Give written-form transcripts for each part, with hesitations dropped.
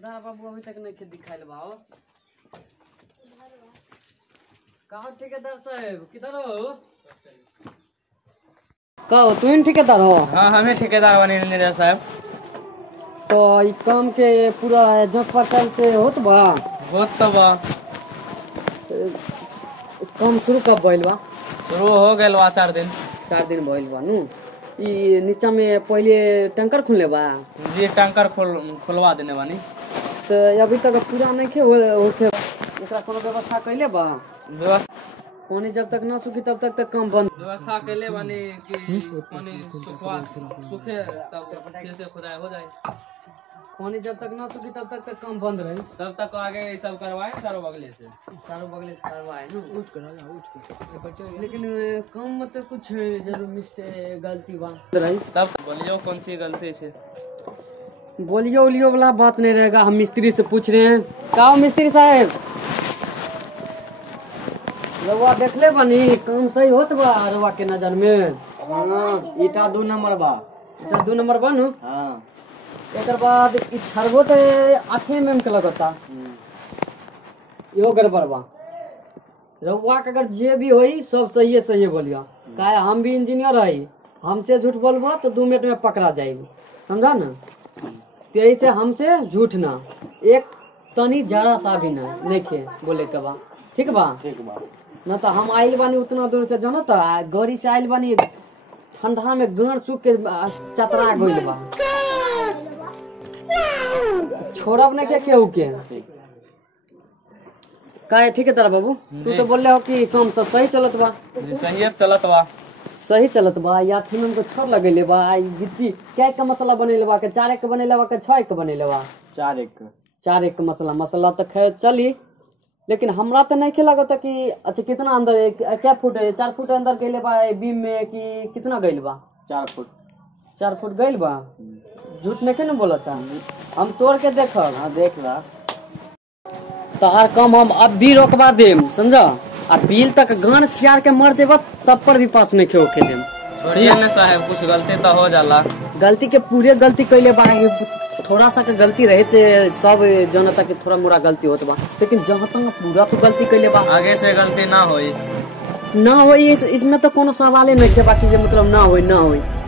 ठेकेदार बाबू अभी तक नहीं दिखाइल बा। कहाँ ठेकेदार साहब किधर हो? कहो तुम ठेकेदार हो? हाँ हमें ठेकेदार बने इंजीनियर साहब। तो ई काम के पूरा जांच पड़ताल से होत बा? होत तो बा। काम शुरू कब भइल बा? शुरू हो गए बा 4 दिन। 4 दिन भइल बा नु। ई नीचा में पहले टैंकर खुलले बा? जी टैंकर खुलवा देने बानी। तो अभी तक पूरा नहीं के होके एकरा कोनो व्यवस्था कैले बा? व्यवस्था पानी जब तक ना सूखी तब तक काम बंद। व्यवस्था कैले बानी कि पानी सूखे तब फिर से खुदाई हो जाए। पानी जब तक ना सूखी तब तक काम बंद रहे। तब तक आगे ये सब करवाए चारों बगले से करवाए ना। उठ कर लेकिन काम में तो कुछ जरूर मिस्टेक गलती बा रही। तब बोलियो कौन सी गलती से? बोलियो उलियो वाला बात नहीं रहेगा। हम मिस्त्री से पूछ रहे हैं। का मिस्त्री साहब रउआ देख ले बनी काम सही होत बा रउआ के नजर में? हाँ, ईटा 2 नंबर बा। ईटा 2 नंबर बा नु। हाँ। एक बाद ई छरबो तो 8 mm के लगता। यो गड़बड़ बा। रउआ के अगर जे भी होई सब सही बोलियो। काहे हम भी इंजीनियर हई। हमसे झूठ बोलबो तो 2 मिनट में पकड़ा जाएगी। समझा ना? तेरी से हमसे झूठ ना एक तनी जरा सा भी ना नहीं बोले के बा। ठीक बा? ठीक बा। न तो हम आइल बानी उतना दूर से जानो तो गौरी से आइल बानी ठंडा में गाड़ चुक के चतरा गइल बा। छोड़ब ना क्या केहू के। काहे ठेकेदार बाबू तू तो बोल रहे हो कि काम सब सही चलत बा? जी सही चलत बा। सही चलत बा। या थीमन को छोड़ लगेले बा। आई गिट्टी क्या का मसला बनेले बा के 4 एक बनेले बा के 6 एक बनेले बा? 4 एक। 4 एक मसला तो खैर चली। लेकिन हमरा तो नहीं लगता कि अच्छा कितना अंदर है क्या फुट है? 4 फुट अंदर गइले बा बीम में कि कितना गइल बा? 4 फुट। 4 फुट गइल बा। झूठ नहीं के बोलता। हम तोड़ के देखब। हाँ देख ला। तहार काम हम अब भी रोकवा देम समझा। और बिल तक गान छियार के मर जेब तब पर भी पास नहीं होके देम। छोड़िए ना साहब कुछ गलती तो हो जाला। गलती के पूरे गलती कैले बा। थोड़ा सा के गलती रहे थे सब जनता के थोड़ा मोड़ा गलती होत बा। लेकिन जहाँ तक पूरा तो गलती कैले बा। आगे से गलती ना होई। ना होई इसमें तो कोनो सवाल नहीं है। बाकी मतलब ना होई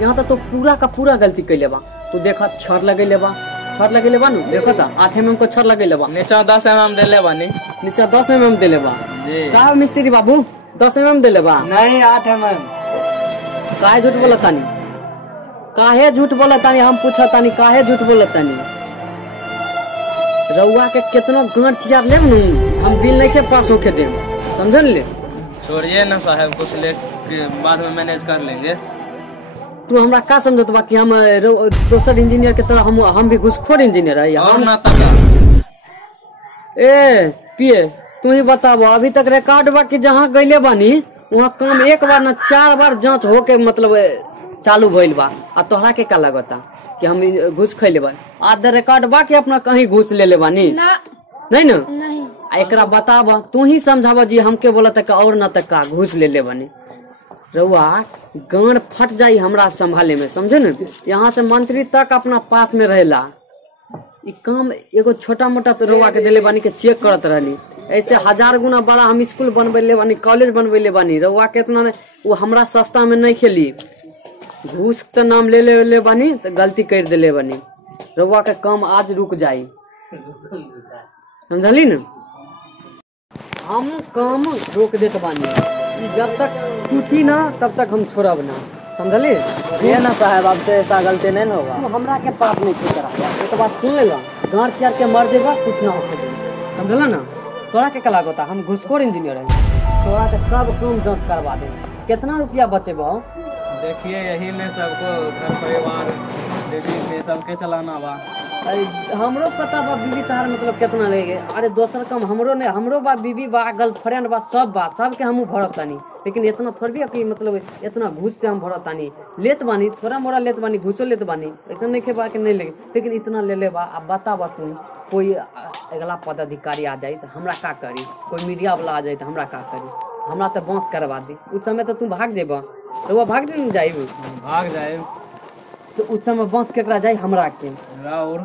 यहाँ तक तो पूरा का पूरा गलती कैले बा। तू देखा छड़ लगेले बा। छड़ लगेले बा नु देखो ता 8 mm को छड़ लगेले बा। नीचा 10 mm देले बानी। नीचा 10 mm देले बा जी। का मिस्त्री बाबू 10 mm देले बा? नहीं 8 mm। काहे झूठ बोलतानी? काहे झूठ बोलतानी? हम पूछतानी काहे झूठ बोलतानी? रउआ के कितनो गांठ चियार लेब नु हम बिल नहीं के पास होके देम। समझन ले? छोड़िए ना साहब कुछ ले बाद में मैनेज कर लेंगे। तू हमरा का समझत बा कि हम दोसर इंजीनियर के तरह हम भी घुसखोर इंजीनियर है? हम ना तका। ए पिए तू ही बताबो अभी तक रिकॉर्ड बा कि जहाँ गइले बानी वहाँ काम एक बार ना 4 बार जांच होके मतलब चालू भइल बा। आ तोहरा के का लगता कि हम घुस खैले बा? आधा रिकॉर्ड बा कि अपना कहीं घुस ले ले बानी? नहीं ना? नहीं। एकरा बताबा तू ही समझाबा जी हमके बोला तक और ना तक का घुस ले ले बानी। रउआ गांड फट जाई हमरा संभाले में समझे न। यहाँ से मंत्री तक अपना पास में रहेला। ई काम एगो छोटा मोटा तो रउआ के देले बानी के चेक करत रहनी। ऐसे 1000 गुना बड़ा हम स्कूल बनबैले बानी कॉलेज बनबैले बानी। रउआ के इतना वो हमरा सस्ता में नहीं खेली। घूस तो नाम ले बानी तो गलती कर देले बानी। रउआ के काम आज रुक जाई समझली न? हम काम रोक देत बानी। जब तक टूटी ना तब तक हम छोड़ब ना। समझली? ये ना साहब अब से ऐसा गलती नहीं ना होगा। हमरा के पास नहीं ठीक करा। एक बात सुन लेला गांठ चियार के मर जेबा कुछ ना होके। समझला ना? तोरा के कला होता हम घुसखोर इंजीनियर है। तोरा के सब काम जांच करवा दे। कितना रुपया बचेबा? देखिए यही में सबको घर परिवार दीदी से सबके चलाना बा। अरे हमरो पता बा बीबी तार मतलब कितना लेगे। अरे दोसर काम हमरो बा बीबी बा गर्लफ्रेंड बा सब के हमू भरत तानी। लेकिन इतना थोड़ी कि मतलब इतना घूस से हम भरत तानी। लेत बानी थोड़ा मोड़ा लेत बानी घूसो लेत बानी। ऐसा नहीं के बा के नहीं लेगे लेकिन इतना ले ले बा। अब बता बा तुम कोई अगला पदाधिकारी आ जाए तो हमरा का करी? कोई मीडिया वाला आ जाए तो हमरा का करी? हमरा तो बांस करवा दी। उस समय तो तुम भाग जेबा तो वो भाग जाए भाग जाए तो उस समय बांस केकरा जाए? हमरा के। राउर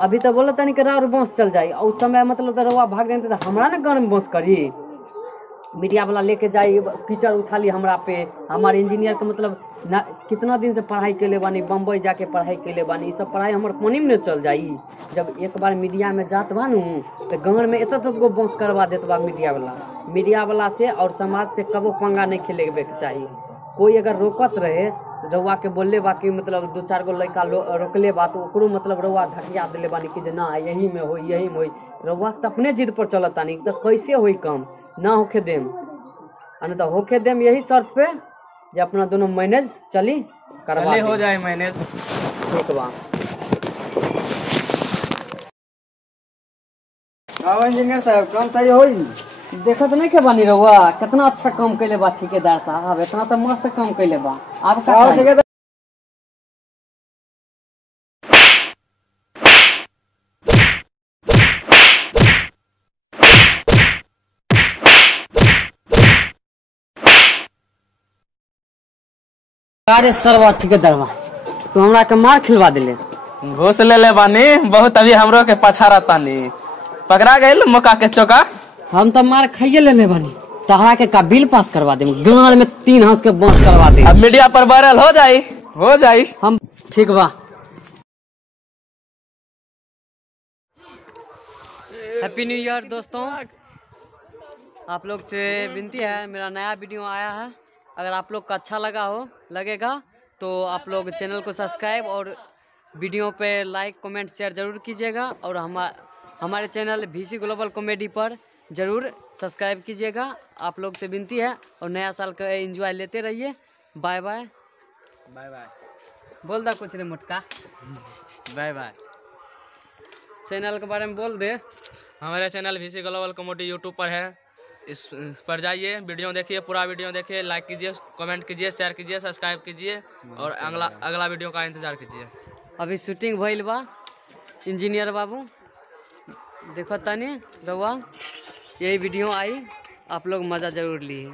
अभी तो बोला तनी और बॉस चल जाई और उस समय मतलब तो रउआ भाग जाते तो हमरा ना गाँव में बॉस करी मीडिया वाला लेके जाई कीचड़ उठा ली हमरा पे। हमारे इंजीनियर के मतलब ना कितना दिन से पढ़ाई कैले बानी, बम्बई जाके पढ़ाई कैले बानी, ये सब पढ़ाई हमारे पानी में चल जाई। जब एक बार मीडिया में जात बा नू तो गाँव में इतना तक को बॉस करवा देत बा मीडिया वाला से और समाज से कबो पंगा नहीं खेले के चाहिए। कोई अगर रोकत रहे रउआ के बोलले बा कि मतलब 2-4 गो लड़का रोकले बा तो ओकरो मतलब रउआ धकिया दिले बानी कि ना यही में होई रउआ तो अपने जिद पर चलत तानी तो कैसे होई काम ना होके देम नहीं तो होके देम यही शर्त पे जे अपना दोनों मैनेज चली करवा हो जाए मैनेज। ठीक बा इंजीनियर साहब काम सही होई। देखत नहीं के बानी रउआ कितना अच्छा काम कैले बा ठेकेदार साहब, इतना तो मस्त काम कैले बा। आप का अरे सरवा ठेकेदार बा तू हमरा के मार खिलवा दिले। घूस ले बानी बहुत, अभी हमरो के पछाड़ा तानी पकड़ा गए मौका के चौका। हम तो मार खाइए लेने बानी तहरा के का बिल पास करवा दे गाँव में 3 हंस के बांस करवा दे। अब मीडिया पर वायरल हो जाई हम ठीक बा। हैप्पी न्यू ईयर दोस्तों, आप लोग से विनती है मेरा नया वीडियो आया है, अगर आप लोग को अच्छा लगेगा तो आप लोग चैनल को सब्सक्राइब और वीडियो पे लाइक कमेंट शेयर जरूर कीजिएगा और हमारे चैनल VC ग्लोबल कॉमेडी पर ज़रूर सब्सक्राइब कीजिएगा। आप लोग से विनती है और नया साल का एंजॉय लेते रहिए। बाय बाय बाय बाय बोल दा कुछ रे मोटका। बाय बाय चैनल के बारे में बोल दे। हमारे channel VC global comedy YouTube पर है, इस पर जाइए, वीडियो देखिए, पूरा वीडियो देखिए, लाइक कीजिए, कमेंट कीजिए, शेयर कीजिए, सब्सक्राइब कीजिए और अगला वीडियो का इंतजार कीजिए। अभी शूटिंग भइल बा इंजीनियर बाबू देखो तनी रउआ, यही वीडियो आई, आप लोग मज़ा जरूर लिए।